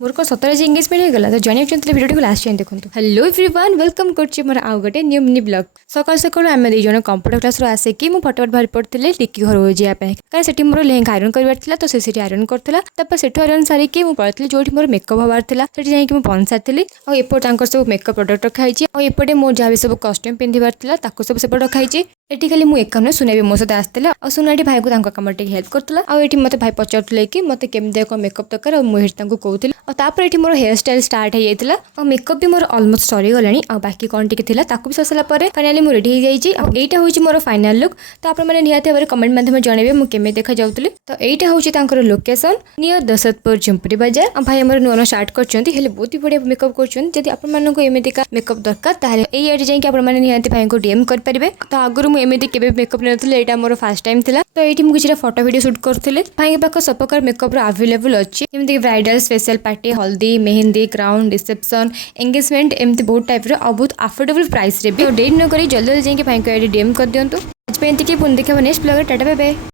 मोर को सतरे जे एंगेजमेंट हो गला तो जानिया चाहते वीडियो को लास्ट टाइम देखो। हेलो एवरीवन वेलकम करछि मोर आउ गोटे न्यू मिनी ब्लॉग। सकाल सकाल आम दी जन कंप्यूटर क्लास आसिकी मु फटाफट बाहर पड़ती टिकी घर हो जाए कहीं से मोर लेहेंगा आयरन कर तो से आयरन करता से आयरन सारिकी मुझे पढ़ी जो मोर मेकअप हबार था जाकि मुझे पहुँच सारी और सब मेकअप प्रोडक्ट रखाई और मोर जहाँ भी सब कस्ट्यूम पिंधार सब सेपट रखाई। एटी खाली मुझे एका नुहे सुना भी मो सहित आसला और सुनाटी भाई को कम हेल्प करूला और मत भाई पचारे कि मत केमी मेकअप दरकार और मुझे कहूँ और ये मोर हेयर स्टाइल स्टार्ट हो जाता और मेकअप भी मोर अलमोस्ट सरीगला और बाकी कौन टी भी सरसारा फाइनाली मुझे रेडी हो जाइए। यहाँ हूँ मोर फाइनाल लुक तो आपने निहाती भाव कमेंट माध्यम जनइबे मुझे देखा जाऊँगी। तो यहाँ हूँ लोकेशन नियर दशरथपुर झुंपड़ी बाजार और भाई आमर नुआ स्टार्ट कर बहुत ही बढ़िया मेकअप कर आपका मेकअप दरकार ये जाइए निहाती भाई को डीएम करेंगे। तो आगुरी मुझे केवे मेकअप नहीं यहाँ मोर फास्ट टाइम था तो ये मुझे फोटो वीडियो शूट करूँ। भाई पाख सब प्रकार मेकअप अवेलेबल अच्छी जमीक ब्राइडल स्पेशल पार्टी हल्दी मेहंदी क्राउन रिसेप्शन एंगेजमेंट एमती बहुत टाइप और बहुत अफोर्डेबल प्राइस रे भी। तो डेट न करी जल्दी जल्दी जाइए भाई को डीएम कर दिंतु। आज पे पुणी देखा next blog tata bye bye.